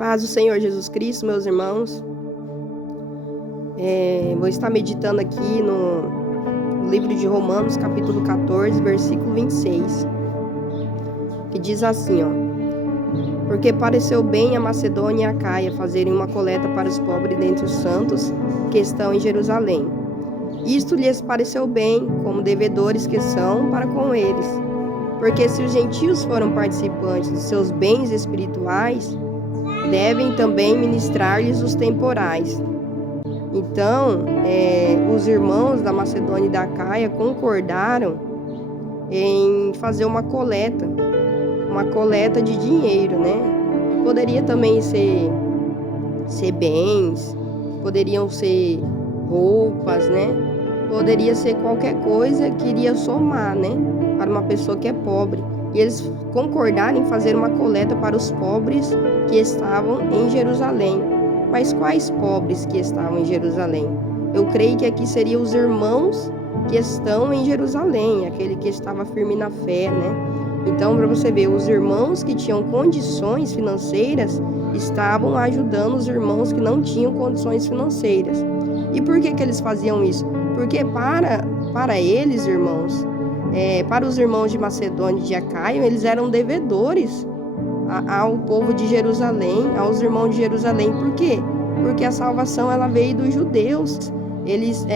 Paz do Senhor Jesus Cristo, meus irmãos. Vou estar meditando aqui no livro de Romanos, capítulo 14, versículo 26, que diz assim, porque pareceu bem a Macedônia e a Acaia fazerem uma coleta para os pobres dentre os santos que estão em Jerusalém. Isto lhes pareceu bem, como devedores que são para com eles. Porque se os gentios foram participantes dos seus bens espirituais, devem também ministrar-lhes os temporais. Então, os irmãos da Macedônia e da Acaia concordaram em fazer uma coleta de dinheiro, né? Poderia também ser bens, poderiam ser roupas, né? Poderia ser qualquer coisa que iria somar, né? Para uma pessoa que é pobre. E eles concordaram em fazer uma coleta para os pobres que estavam em Jerusalém. Mas quais pobres que estavam em Jerusalém? Eu creio que aqui seriam os irmãos que estão em Jerusalém, aquele que estava firme na fé, né? Então, para você ver, os irmãos que tinham condições financeiras estavam ajudando os irmãos que não tinham condições financeiras. E por que eles faziam isso? Porque para eles, irmãos, para os irmãos de Macedônia e de Acaia, eles eram devedores ao povo de Jerusalém, aos irmãos de Jerusalém. Por quê? Porque a salvação ela veio dos judeus. Eles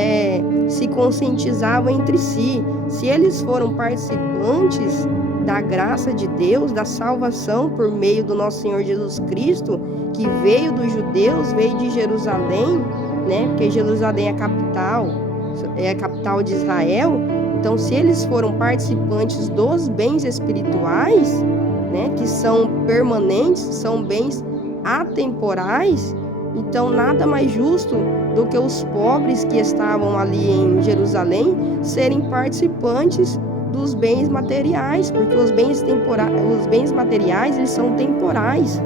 se conscientizavam entre si. Se eles foram participantes da graça de Deus, da salvação por meio do nosso Senhor Jesus Cristo, que veio dos judeus, veio de Jerusalém, né? Porque Jerusalém é a capital de Israel. Então, se eles foram participantes dos bens espirituais, né, que são permanentes, são bens atemporais, então nada mais justo do que os pobres que estavam ali em Jerusalém serem participantes dos bens materiais, porque os bens materiais, eles são temporais.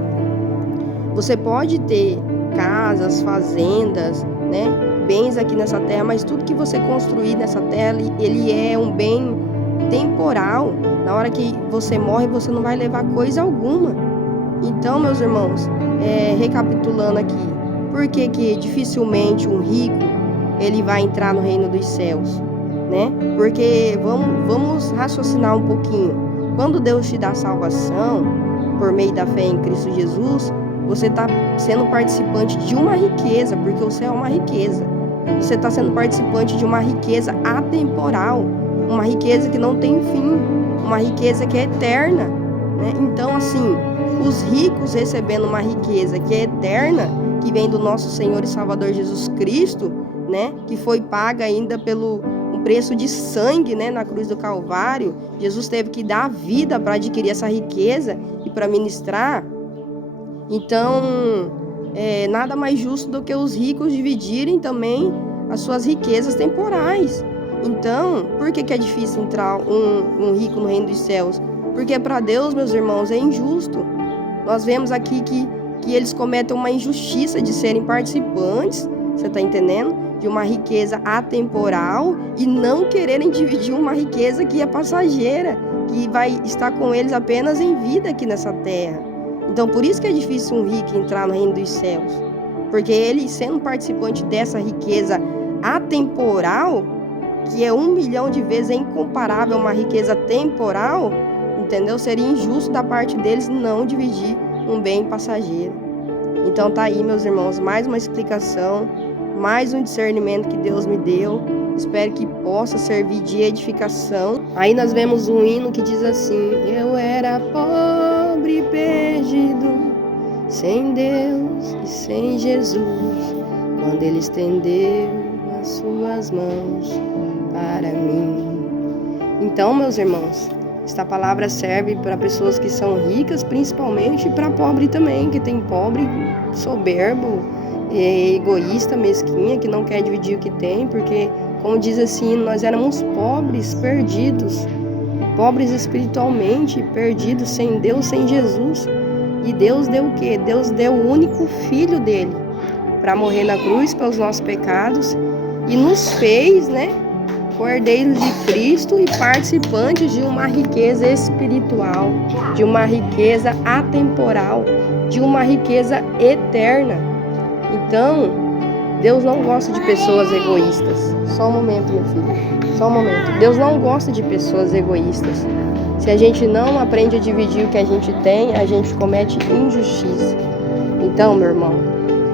Você pode ter casas, fazendas, né, bens aqui nessa terra, mas tudo que você construir nessa terra, ele é um bem temporal. Na hora que você morre, você não vai levar coisa alguma. Então, meus irmãos, recapitulando aqui, por que dificilmente um rico ele vai entrar no reino dos céus, né? Porque vamos raciocinar um pouquinho. Quando Deus te dá salvação por meio da fé em Cristo Jesus, você está sendo participante de uma riqueza, porque o céu é uma riqueza. Você está sendo participante de uma riqueza atemporal, uma riqueza que não tem fim, uma riqueza que é eterna, né? Então, assim, os ricos recebendo uma riqueza que é eterna, que vem do nosso Senhor e Salvador Jesus Cristo, né? Que foi paga ainda pelo um preço de sangue, né? Na cruz do Calvário. Jesus teve que dar a vida para adquirir essa riqueza e para ministrar. Então, nada mais justo do que os ricos dividirem também as suas riquezas temporais. Então, por que é difícil entrar um rico no reino dos céus? Porque para Deus, meus irmãos, é injusto. Nós vemos aqui que eles cometem uma injustiça de serem participantes, você está entendendo? De uma riqueza atemporal e não quererem dividir uma riqueza que é passageira, que vai estar com eles apenas em vida aqui nessa terra. Então, por isso que é difícil um rico entrar no reino dos céus. Porque ele, sendo participante dessa riqueza atemporal, que é 1 milhão de vezes incomparável a uma riqueza temporal, entendeu? Seria injusto da parte deles não dividir um bem passageiro. Então tá aí, meus irmãos, mais uma explicação, mais um discernimento que Deus me deu. Espero que possa servir de edificação. Aí nós vemos um hino que diz assim: eu era pobre e perdido, sem Deus e sem Jesus, quando Ele estendeu as suas mãos para mim. Então, meus irmãos, esta palavra serve para pessoas que são ricas, principalmente, e para pobre também, que tem pobre soberbo, egoísta, mesquinha, que não quer dividir o que tem, porque, como diz assim, nós éramos pobres, perdidos, pobres espiritualmente, perdidos, sem Deus, sem Jesus. E Deus deu o quê? Deus deu o único filho dele para morrer na cruz pelos nossos pecados e nos fez, né, cordeiros de Cristo e participantes de uma riqueza espiritual, de uma riqueza atemporal, de uma riqueza eterna. Então, Deus não gosta de pessoas egoístas. Só um momento, meu filho. Só um momento. Deus não gosta de pessoas egoístas. Se a gente não aprende a dividir o que a gente tem, a gente comete injustiça. Então, meu irmão,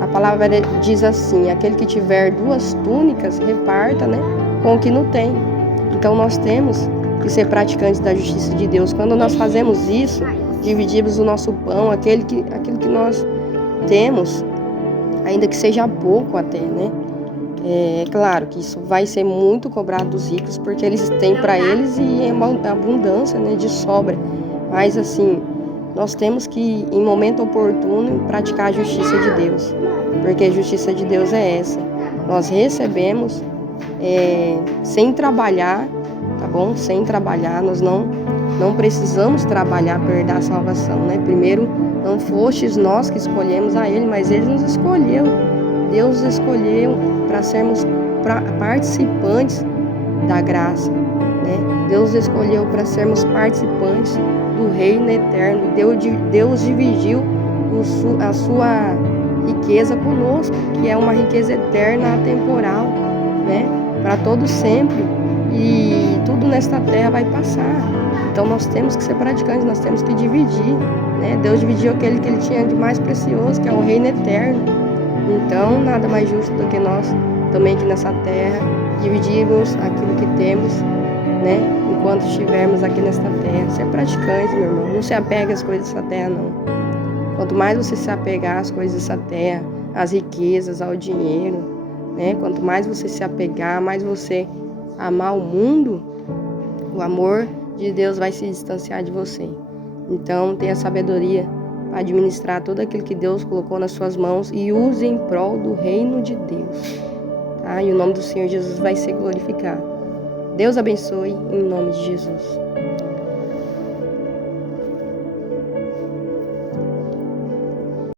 a palavra diz assim: aquele que tiver 2 túnicas, reparta, né, com o que não tem. Então, nós temos que ser praticantes da justiça de Deus. Quando nós fazemos isso, dividimos o nosso pão, aquilo que nós temos, ainda que seja pouco até, né? É claro que isso vai ser muito cobrado dos ricos, porque eles têm para eles e em abundância, né, de sobra. Mas assim, nós temos que, em momento oportuno, praticar a justiça de Deus, porque a justiça de Deus é essa: nós recebemos sem trabalhar, tá bom? Sem trabalhar, nós não precisamos trabalhar para herdar a salvação, né? Primeiro, não fostes nós que escolhemos a Ele, mas Ele nos escolheu. Deus nos escolheu para sermos participantes da graça, né? Deus escolheu para sermos participantes do reino eterno. Deus dividiu a sua riqueza conosco, que é uma riqueza eterna, atemporal, né? Para todo sempre. E tudo nesta terra vai passar. Então nós temos que ser praticantes, nós temos que dividir, né? Deus dividiu aquele que Ele tinha de mais precioso, que é o reino eterno. Então nada mais justo do que nós também aqui nessa terra dividirmos aquilo que temos, né? Enquanto estivermos aqui nesta terra. Ser praticante, meu irmão. Não se apegue às coisas dessa terra, não. Quanto mais você se apegar às coisas dessa terra, às riquezas, ao dinheiro, né? Quanto mais você se apegar, mais você amar o mundo, o amor de Deus vai se distanciar de você. Então, tenha sabedoria para administrar tudo aquilo que Deus colocou nas suas mãos e use em prol do reino de Deus, tá? E o nome do Senhor Jesus vai ser glorificado. Deus abençoe, em nome de Jesus.